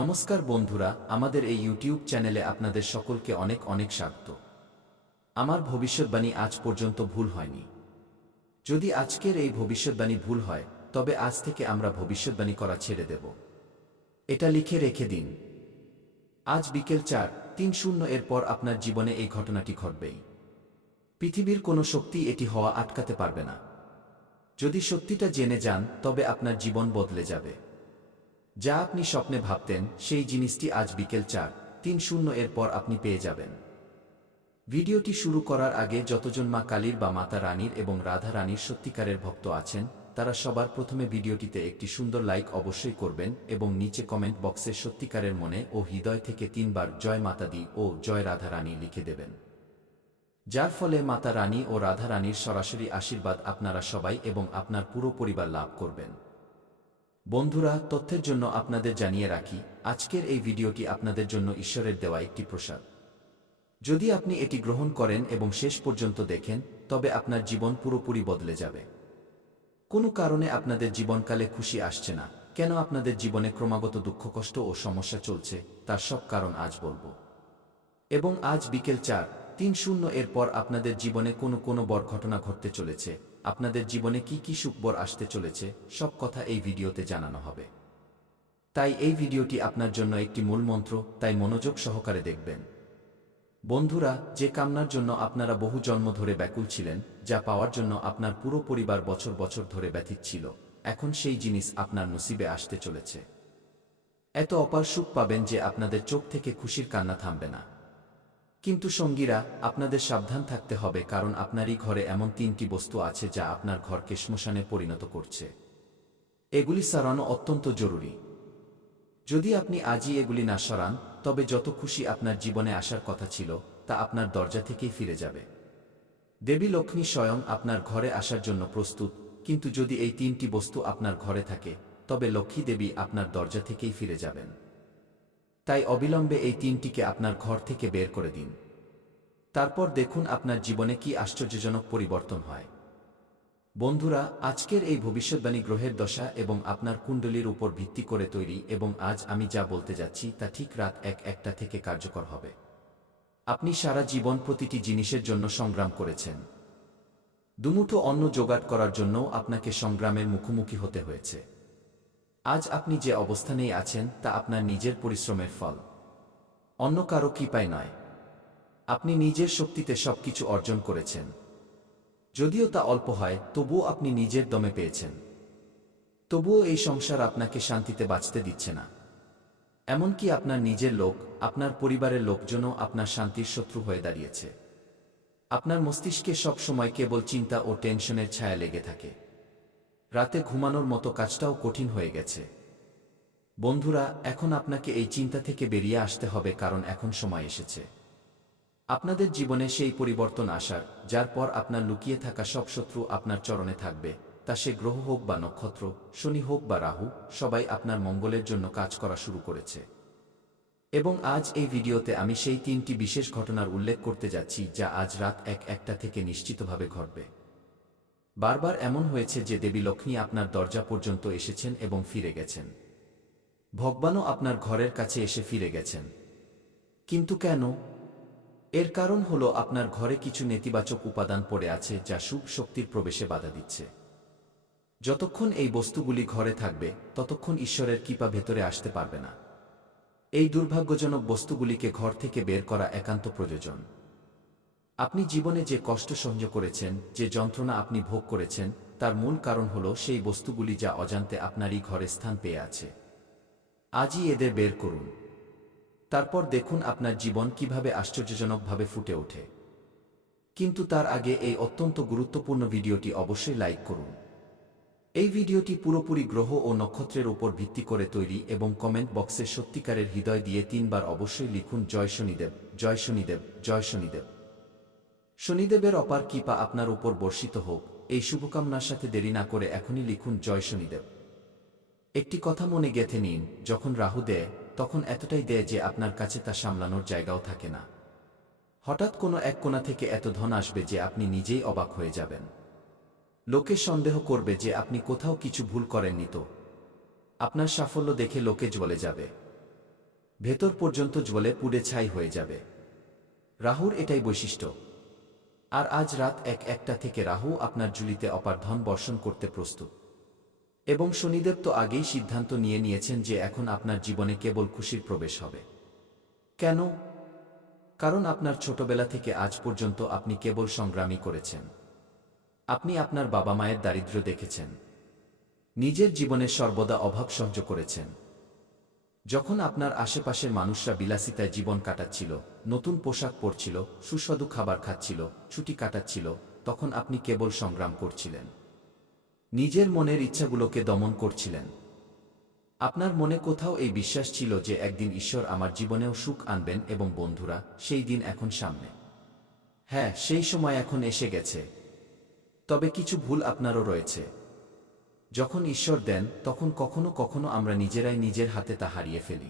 নমস্কার বন্ধুরা, আমাদের এই ইউটিউব চ্যানেলে আপনাদের সকলকে অনেক অনেক স্বাগত। আমার ভবিষ্যৎবাণী আজ পর্যন্ত ভুল হয়নি। যদি আজকের এই ভবিষ্যৎবাণী ভুল হয়, তবে আজ থেকে আমরা ভবিষ্যৎবাণী করা ছেড়ে দেব। এটা লিখে রেখে দিন। আজ বিকেল 4:30 এর পর আপনার জীবনে এই ঘটনাটি ঘটবেই। পৃথিবীর কোনো শক্তি এটি হওয়া আটকাতে পারবে না। যদি সত্যিটা জেনে যান, তবে আপনার জীবন বদলে যাবে। যা আপনি স্বপ্নে ভাবতেন, সেই জিনিসটি আজ বিকেল 4:30 এর পর আপনি পেয়ে যাবেন। ভিডিওটি শুরু করার আগে যতজন মা কালীর বা মাতা রানীর এবং রাধা রানীর সত্যিকারের ভক্ত আছেন, তারা সবার প্রথমে ভিডিওটিতে একটি সুন্দর লাইক অবশ্যই করবেন এবং নিচে কমেন্ট বক্সে সত্যিকারের মনে ও হৃদয় থেকে 3 বার জয় মাতা দি ও জয় রাধা রানী লিখে দেবেন। যার ফলে মাতা রানী ও রাধা রানীর সরাসরি আশীর্বাদ আপনারা সবাই এবং আপনার পুরো পরিবার লাভ করবেন। বন্ধুরা, তথ্যের জন্য আপনাদের জানিয়ে রাখি, আজকের এই ভিডিওটি আপনাদের জন্য ঈশ্বরের দেওয়া একটি প্রসাদ। যদি আপনি এটি গ্রহণ করেন এবং শেষ পর্যন্ত দেখেন, তবে আপনার জীবন পুরোপুরি বদলে যাবে। কোনো কারণে আপনাদের জীবনকালে খুশি আসছে না, কেন আপনাদের জীবনে ক্রমাগত দুঃখ, কষ্ট ও সমস্যা চলছে, তার সব কারণ আজ বলবো। এবং আজ বিকেল 4:30 এর পর আপনাদের জীবনে কোনো বড় ঘটনা ঘটতে চলেছে। আপনাদের জীবনে কি সুখবর আসতে চলেছে, সব কথা এই ভিডিওতে জানানো হবে। তাই এই ভিডিওটি আপনার জন্য একটি মূল মন্ত্র, তাই মনোযোগ সহকারে দেখবেন। বন্ধুরা, যে কামনার জন্য আপনারা বহু জন্ম ধরে ব্যাকুল ছিলেন, যা পাওয়ার জন্য আপনার পুরো পরিবার বছর বছর ধরে ব্যথিত ছিল, এখন সেই জিনিস আপনার নসিবে আসতে চলেছে। এত অপার সুখ পাবেন যে আপনাদের চোখ থেকে খুশির কান্না থামবে না। কিন্তু সঙ্গীরা, আপনাদের সাবধান থাকতে হবে, কারণ আপনারই ঘরে এমন 3টি বস্তু আছে যা আপনার ঘরকে শ্মশানে পরিণত করছে। এগুলি সরানো অত্যন্ত জরুরি। যদি আপনি আজই এগুলি না সরান, তবে যত খুশি আপনার জীবনে আসার কথা ছিল, তা আপনার দরজা থেকেই ফিরে যাবে। দেবী লক্ষ্মী স্বয়ং আপনার ঘরে আসার জন্য প্রস্তুত, কিন্তু যদি এই 3টি বস্তু আপনার ঘরে থাকে, তবে লক্ষ্মী দেবী আপনার দরজা থেকেই ফিরে যাবেন। তাই অবিলম্বে এই 3টিকে আপনার ঘর থেকে বের করে দিন। তারপর দেখুন আপনার জীবনে কি আশ্চর্যজনক পরিবর্তন হয়। বন্ধুরা, আজকের এই ভবিষ্যৎবাণী গ্রহের দশা এবং আপনার কুণ্ডলীর উপর ভিত্তি করে তৈরি, এবং আজ আমি যা বলতে যাচ্ছি তা ঠিক রাত 1টা থেকে কার্যকর হবে। আপনি সারা জীবন প্রতিটি জিনিসের জন্য সংগ্রাম করেছেন। দুমুঠো অন্ন জোগাড় করার জন্যও আপনাকে সংগ্রামের মুখোমুখি হতে হয়েছে। আজ আপনি যে অবস্থানেই আছেন, তা আপনার নিজের পরিশ্রমের ফল, অন্য কারো কৃপায় নয়। আপনি নিজের শক্তিতে সবকিছু অর্জন করেছেন। যদিও তা অল্প হয়, তবুও আপনি নিজের দমে পেয়েছেন। তবুও এই সংসার আপনাকে শান্তিতে বাঁচতে দিচ্ছে না। এমনকি আপনার নিজের লোক, আপনার পরিবারের লোকজনও আপনার শান্তির শত্রু হয়ে দাঁড়িয়েছে। আপনার মস্তিষ্কে সব সময় কেবল চিন্তা ও টেনশনের ছায়া লেগে থাকে। রাতে ঘুমানোর মতো কাজটাও কঠিন হয়ে গেছে। বন্ধুরা, এখন আপনাকে এই চিন্তা থেকে বেরিয়ে আসতে হবে, কারণ এখন সময় এসেছে আপনাদের জীবনে সেই পরিবর্তন আসার, যার পর আপনার লুকিয়ে থাকা সব শত্রু আপনার চরণে থাকবে। তা সে গ্রহ হোক বা নক্ষত্র, শনি হোক বা রাহু, সবাই আপনার মঙ্গলের জন্য কাজ করা শুরু করেছে। এবং আজ এই ভিডিওতে আমি সেই 3টি বিশেষ ঘটনার উল্লেখ করতে যাচ্ছি, যা আজ রাত 1টা থেকে নিশ্চিতভাবে ঘটবে। বারবার এমন হয়েছে যে দেবী লক্ষ্মী আপনার দরজা পর্যন্ত এসেছেন এবং ফিরে গেছেন। ভগবানও আপনার ঘরের কাছে এসে ফিরে গেছেন। কিন্তু কেন? এর কারণ হলো আপনার ঘরে কিছু নেতিবাচক উপাদান পড়ে আছে, যা শুভ শক্তির প্রবেশে বাধা দিচ্ছে। যতক্ষণ এই বস্তুগুলি ঘরে থাকবে, ততক্ষণ ঈশ্বরের কৃপা ভেতরে আসতে পারবে না। এই দুর্ভাগ্যজনক বস্তুগুলিকে ঘর থেকে বের করা একান্ত প্রয়োজন। আপনি জীবনে যে কষ্ট সহ্য করেছেন, যে যন্ত্রণা আপনি ভোগ করেছেন, তার মূল কারণ হলো সেই বস্তুগুলি যা অজান্তে আপনারই ঘরে স্থান পেয়ে আছে। আজই এদের বের করুন। তারপর দেখুন আপনার জীবন কিভাবে আশ্চর্যজনকভাবে ফুটে ওঠে। কিন্তু তার আগে এই অত্যন্ত গুরুত্বপূর্ণ ভিডিওটি অবশ্যই লাইক করুন। এই ভিডিওটি পুরোপুরি গ্রহ ও নক্ষত্রের উপর ভিত্তি করে তৈরি, এবং কমেন্ট বক্সে সত্যিকারের হৃদয় দিয়ে 3 বার অবশ্যই লিখুন জয় শনিদেব, জয় শনিদেব, জয় শনিদেব। শনিদেবের অপার কৃপা আপনার উপর বর্ষিত হোক, এই শুভকামনার সাথে দেরি না করে এখনই লিখুন জয় শনিদেব। একটি কথা মনে গেঁথে নিন, যখন রাহু দেয়, তখন এতটাই দেয় যে আপনার কাছে তা সামলানোর জায়গাও থাকে না। হঠাৎ কোনো এক কোণা থেকে এত ধন আসবে যে আপনি নিজেই অবাক হয়ে যাবেন। লোকে সন্দেহ করবে যে আপনি কোথাও কিছু ভুল করেননি। তো আপনার সাফল্য দেখে লোকে জ্বলে যাবে। ভেতর পর্যন্ত জ্বলে পুড়ে ছাই হয়ে যাবে। রাহুর এটাই বৈশিষ্ট্য। আর আজ রাত ১টা থেকে রাহু আপনার ঝুলিতে অপার ধন বর্ষণ করতে প্রস্তুত। এবং শনিদেব তো আগেই সিদ্ধান্ত নিয়ে নিয়েছেন যে এখন আপনার জীবনে কেবল খুশির প্রবেশ হবে। কেন? কারণ আপনার ছোটবেলা থেকে আজ পর্যন্ত আপনি কেবল সংগ্রামই করেছেন। আপনি আপনার বাবা মায়ের দারিদ্র্য দেখেছেন। নিজের জীবনে সর্বদা অভাব সহ্য করেছেন। যখন আপনার আশেপাশের মানুষরা বিলাসিতায় জীবন কাটাচ্ছিল, নতুন পোশাক পরছিল, সুস্বাদু খাবার খাচ্ছিল, ছুটি কাটাচ্ছিল, তখন আপনি কেবল সংগ্রাম করছিলেন। নিজের মনের ইচ্ছাগুলোকে দমন করছিলেন। আপনার মনে কোথাও এই বিশ্বাস ছিল যে একদিন ঈশ্বর আমার জীবনেও সুখ আনবেন এবং বন্ধুরা, সেই দিন এখন সামনে। হ্যাঁ, সেই সময় এখন এসে গেছে। তবে কিছু ভুল আপনারও রয়েছে। যখন ঈশ্বর দেন, তখন কখনো কখনো আমরা নিজেরাই নিজের হাতে তা হারিয়ে ফেলি।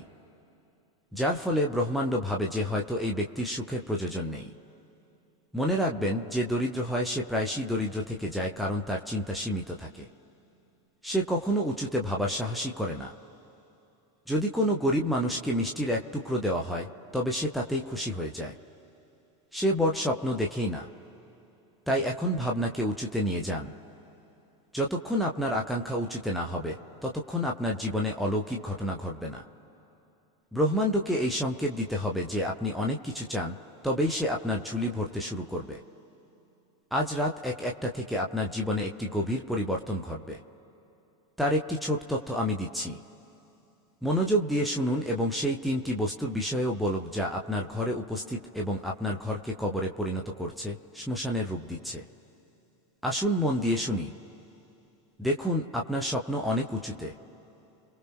যার ফলে ব্রহ্মাণ্ড ভাবে যে হয়তো এই ব্যক্তির সুখের প্রয়োজন নেই। মনে রাখবেন, যে দরিদ্র হয় সে প্রায়শই দরিদ্র থেকে যায় কারণ তার চিন্তা সীমিত থাকে। সে কখনো উঁচুতে ভাবার সাহসই করে না। যদি কোনো গরিব মানুষকে মিষ্টির এক টুকরো দেওয়া হয়, তবে সে তাতেই খুশি হয়ে যায়। সে বড় স্বপ্ন দেখেই না। তাই এখন ভাবনাকে উঁচুতে নিয়ে যান। যতক্ষণ আপনার আকাঙ্ক্ষা উঁচুতে না হবে, ততক্ষণ আপনার জীবনে অলৌকিক ঘটনা ঘটবে না। ব্রহ্মাণ্ডকে এই সংকেত দিতে হবে যে আপনি অনেক কিছু চান, তবেই সে আপনার ঝুলি ভরতে শুরু করবে। আজ রাত ১টা থেকে আপনার জীবনে একটি গভীর পরিবর্তন ঘটবে। তার একটি ছোট তথ্য আমি দিচ্ছি। মনোযোগ দিয়ে শুনুন এবং সেই ৩টি বস্তুর বিষয়েও বলুক যা আপনার ঘরে উপস্থিত এবং আপনার ঘরকে কবরে পরিণত করছে, শ্মশানের রূপ দিচ্ছে। আসুন মন দিয়ে শুনি। দেখুন, আপনার স্বপ্ন অনেক উঁচুতে।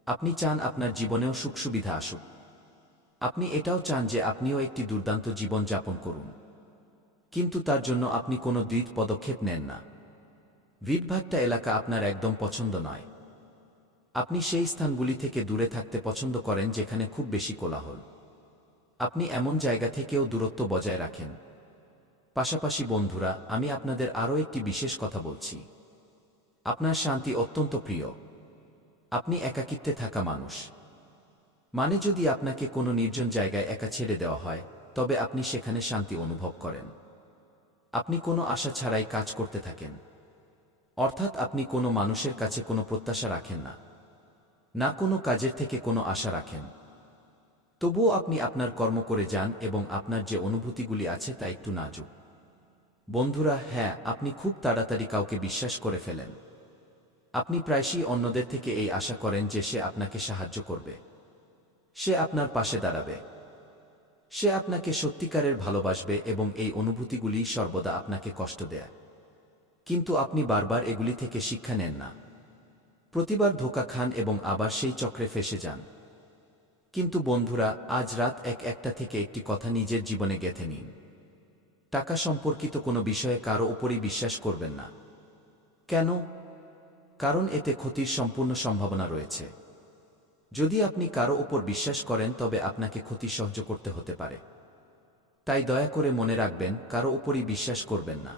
আপনি চান আপনার জীবনেও সুখ সুবিধা আসুক। আপনি এটাও চান যে আপনিও একটি দুর্দান্ত জীবন যাপন করুন। কিন্তু তার জন্য আপনি কোনো দ্রুত পদক্ষেপ নেন না। ভিড়ভাট্টা এলাকা আপনার একদম পছন্দ নয়। আপনি সেই স্থানগুলি থেকে দূরে থাকতে পছন্দ করেন যেখানে খুব বেশি কোলাহল। আপনি এমন জায়গা থেকেও দূরত্ব বজায় রাখেন। পাশাপাশি বন্ধুরা, আমি আপনাদের আরও একটি বিশেষ কথা বলছি। আপনার শান্তি অত্যন্ত প্রিয়। আপনি একাকিত্বে থাকা মানুষ। মানে যদি আপনাকে কোনো নির্জন জায়গায় একা ছেড়ে দেওয়া হয়, তবে আপনি সেখানে শান্তি অনুভব করেন। আপনি কোনো আশা ছাড়াই কাজ করতে থাকেন। অর্থাৎ আপনি কোনো মানুষের কাছে কোনো প্রত্যাশা রাখেন না, না কোনো কাজের থেকে কোনো আশা রাখেন। তবুও আপনি আপনার কর্ম করে যান এবং আপনার যে অনুভূতিগুলি আছে তা একটু নাজুক। বন্ধুরা, হ্যাঁ, আপনি খুব তাড়াতাড়ি কাউকে বিশ্বাস করে ফেলেন। আপনি প্রায়শই অন্যদের থেকে এই আশা করেন যে সে আপনাকে সাহায্য করবে, সে আপনার পাশে দাঁড়াবে, সে আপনাকে সত্যিকারের ভালোবাসবে এবং এই অনুভূতিগুলি সর্বদা আপনাকে কষ্ট দেয়। কিন্তু আপনি বারবার এগুলি থেকে শিক্ষা নেন না। প্রতিবার ধোঁকা খান এবং আবার সেই চক্রে ফেঁসে যান। কিন্তু বন্ধুরা, আজ রাত ১টা থেকে একটি কথা নিজের জীবনে গেঁথে নিন। টাকা সম্পর্কিত কোনো বিষয়ে কারো উপরই বিশ্বাস করবেন না। কেন? কারণ এতে ক্ষতির সম্পূর্ণ সম্ভাবনা রয়েছে। যদি আপনি কারো উপর বিশ্বাস করেন তবে আপনাকে ক্ষতি সহ্য করতে হতে পারে। তাই দয়া করে মনে রাখবেন, কারো উপরই বিশ্বাস করবেন না।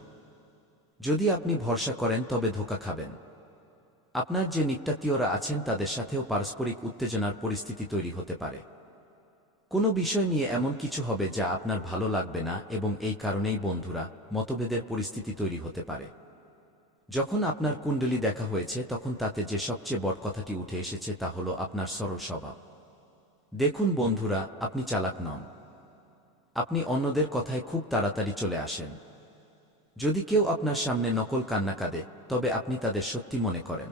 যদি আপনি ভরসা করেন তবে ধোঁকা খাবেন। আপনার যে নিকটাত্মীয়রা আছেন তাদের সাথেও পারস্পরিক উত্তেজনার পরিস্থিতি তৈরি হতে পারে। কোনো বিষয় নিয়ে এমন কিছু হবে যা আপনার ভালো লাগবে না এবং এই কারণেই বন্ধুরা, মতভেদের পরিস্থিতি তৈরি হতে পারে। যখন আপনার কুণ্ডলী দেখা হয়েছে তখন তাতে যে সবচেয়ে বড় কথাটি উঠে এসেছে তা হলো আপনার সরল স্বভাব। দেখুন বন্ধুরা, আপনি চালাক নন। আপনি অন্যদের কথায় খুব তাড়াতাড়ি চলে আসেন। যদি কেউ আপনার সামনে নকল কান্না কাঁদে, তবে আপনি তাদের সত্যি মনে করেন।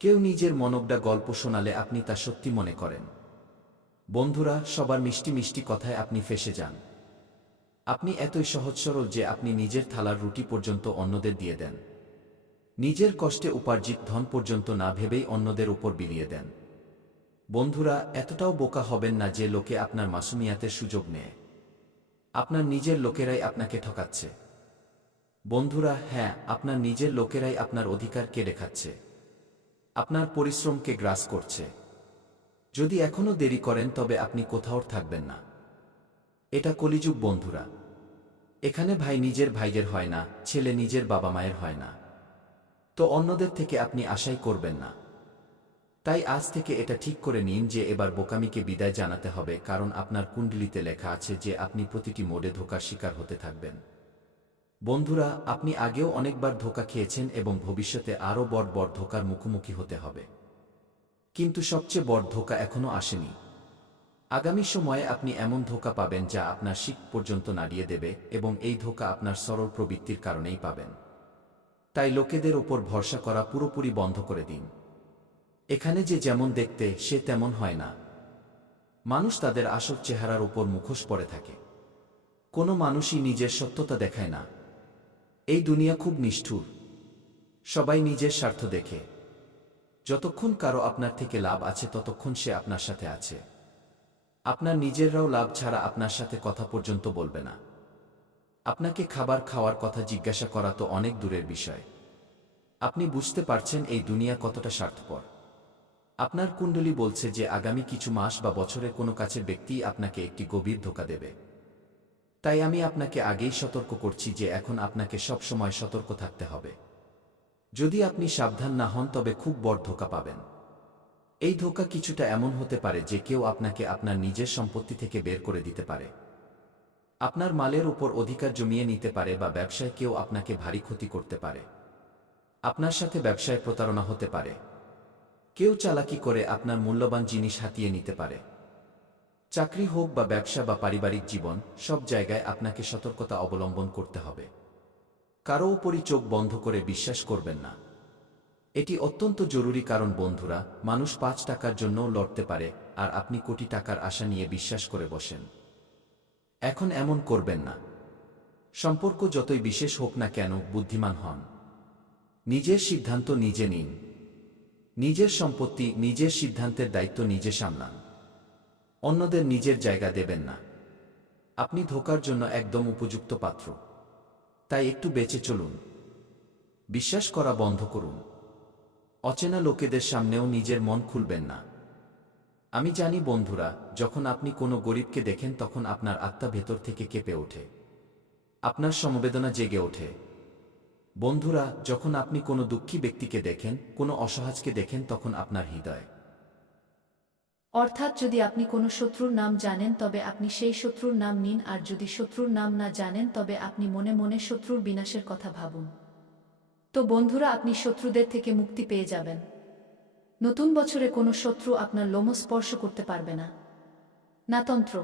কেউ নিজের মনগড়া গল্প শোনালে আপনি তা সত্যি মনে করেন। বন্ধুরা, সবার মিষ্টি মিষ্টি কথায় আপনি ফেঁসে যান। আপনি এতই সহজ সরল যে আপনি নিজের থালার রুটি পর্যন্ত অন্যদের দিয়ে দেন। নিজের কষ্টে উপার্জিত ধন পর্যন্ত না ভেবেই অন্যদের উপর বিলিয়ে দেন। বন্ধুরা, এতটাও বোকা হবেন না যে লোকে আপনার মাসুমিয়াতের সুযোগ নেয়। আপনার নিজের লোকেরাই আপনাকে ঠকাচ্ছে। বন্ধুরা, হ্যাঁ, আপনার নিজের লোকেরাই আপনার অধিকার কেড়ে খাচ্ছে, আপনার পরিশ্রমকে গ্রাস করছে। যদি এখনো দেরি করেন তবে আপনি কোথাও থাকবেন না। এটা কলিযুগ বন্ধুরা। এখানে ভাই নিজের ভাইয়ের হয় না, ছেলে নিজের বাবা মায়ের হয় না। তো অন্যদের থেকে আপনি আশাই করবেন না। তাই আজ থেকে এটা ঠিক করে নিন যে এবার বোকামিকে বিদায় জানাতে হবে, কারণ আপনার কুণ্ডলিতে লেখা আছে যে আপনি প্রতিটি মোড়ে ধোঁকার শিকার হতে থাকবেন। বন্ধুরা, আপনি আগেও অনেকবার ধোঁকা খেয়েছেন এবং ভবিষ্যতে আরও বড় বড় ধোঁকার মুখোমুখি হতে হবে। কিন্তু সবচেয়ে বড় ধোঁকা এখনও আসেনি। আগামী সময়ে আপনি এমন ধোঁকা পাবেন যা আপনার শিক পর্যন্ত নাড়িয়ে দেবে, এবং এই ধোঁকা আপনার সরল প্রবৃত্তির কারণেই পাবেন। তাই লোকেদের ওপর ভরসা করা পুরোপুরি বন্ধ করে দিন। এখানে যে যেমন দেখতে সে তেমন হয় না। মানুষ তাদের আসল চেহারার উপর মুখোশ পরে থাকে। কোনো মানুষই নিজের সত্যতা দেখায় না। এই দুনিয়া খুব নিষ্ঠুর। সবাই নিজের স্বার্থ দেখে। যতক্ষণ কারো আপনার থেকে লাভ আছে ততক্ষণ সে আপনার সাথে আছে। আপনার নিজেররাও লাভ ছাড়া আপনার সাথে কথা পর্যন্ত বলবে না। আপনাকে খাবার খাওয়ার কথা জিজ্ঞাসা করা তো অনেক দূরের বিষয়। আপনি বুঝতে পারছেন এই দুনিয়া কতটা স্বার্থপর। আপনার কুণ্ডলী বলছে যে আগামী কিছু মাস বা বছরে কোনো কাছের ব্যক্তি আপনাকে একটি গভীর ধোঁকা দেবে। তাই আমি আপনাকে আগেই সতর্ক করছি যে এখন আপনাকে সব সময় সতর্ক থাকতে হবে। যদি আপনি সাবধান না হন তবে খুব বড় ধোঁকা পাবেন। এই ধোঁকা কিছুটা এমন হতে পারে যে কেউ আপনাকে আপনার নিজের সম্পত্তি থেকে বের করে দিতে পারে। আপনার মালের উপর অধিকার জমিয়ে নিতে পারে, বা ব্যবসায় কেউ আপনাকে ভারী ক্ষতি করতে পারে। আপনার সাথে ব্যবসায় প্রতারণা হতে পারে। কেউ চালাকি করে আপনার মূল্যবান জিনিস হাতিয়ে নিতে পারে। চাকরি হোক বা ব্যবসা বা পারিবারিক জীবন, সব জায়গায় আপনাকে সতর্কতা অবলম্বন করতে হবে। কারো উপরই চোখ বন্ধ করে বিশ্বাস করবেন না। এটি অত্যন্ত জরুরি, কারণ বন্ধুরা, মানুষ ৫ টাকার জন্যও লড়তে পারে, আর আপনি কোটি টাকার আশা নিয়ে বিশ্বাস করে বসেন। এখন এমন করবেন না। সম্পর্ক যতই বিশেষ হোক না কেন, বুদ্ধিমান হন। নিজের সিদ্ধান্ত নিজে নিন। নিজের সম্পত্তি, নিজের সিদ্ধান্তের দায়িত্ব নিজে সামলান। অন্যদের নিজের জায়গা দেবেন না। আপনি ধোঁকার জন্য একদম উপযুক্ত পাত্র। তাই একটু বেঁচে চলুন। বিশ্বাস করা বন্ধ করুন। অচেনা লোকেদের সামনেও নিজের মন খুলবেন না। আমি জানি বন্ধুরা, যখন আপনি কোনো গরিবকে দেখেন তখন আপনার আত্মা ভেতর থেকে কেঁপে ওঠে। আপনার সমবেদনা জেগে ওঠে। বন্ধুরা, যখন আপনি কোনো দুঃখী ব্যক্তিকে দেখেন, কোনো অসহায়কে দেখেন, তখন আপনার হৃদয়। অর্থাৎ যদি আপনি কোনো শত্রুর নাম জানেন তবে আপনি সেই শত্রুর নাম নিন, আর যদি শত্রুর নাম না জানেন তবে আপনি মনে মনে শত্রুর বিনাশের কথা ভাবুন। তো বন্ধুরা, আপনি শত্রুদের থেকে মুক্তি পেয়ে যাবেন। নতুন বছরে কোনো শত্রু আপনার লোম স্পর্শ করতে পারবে না। না তন্ত্র,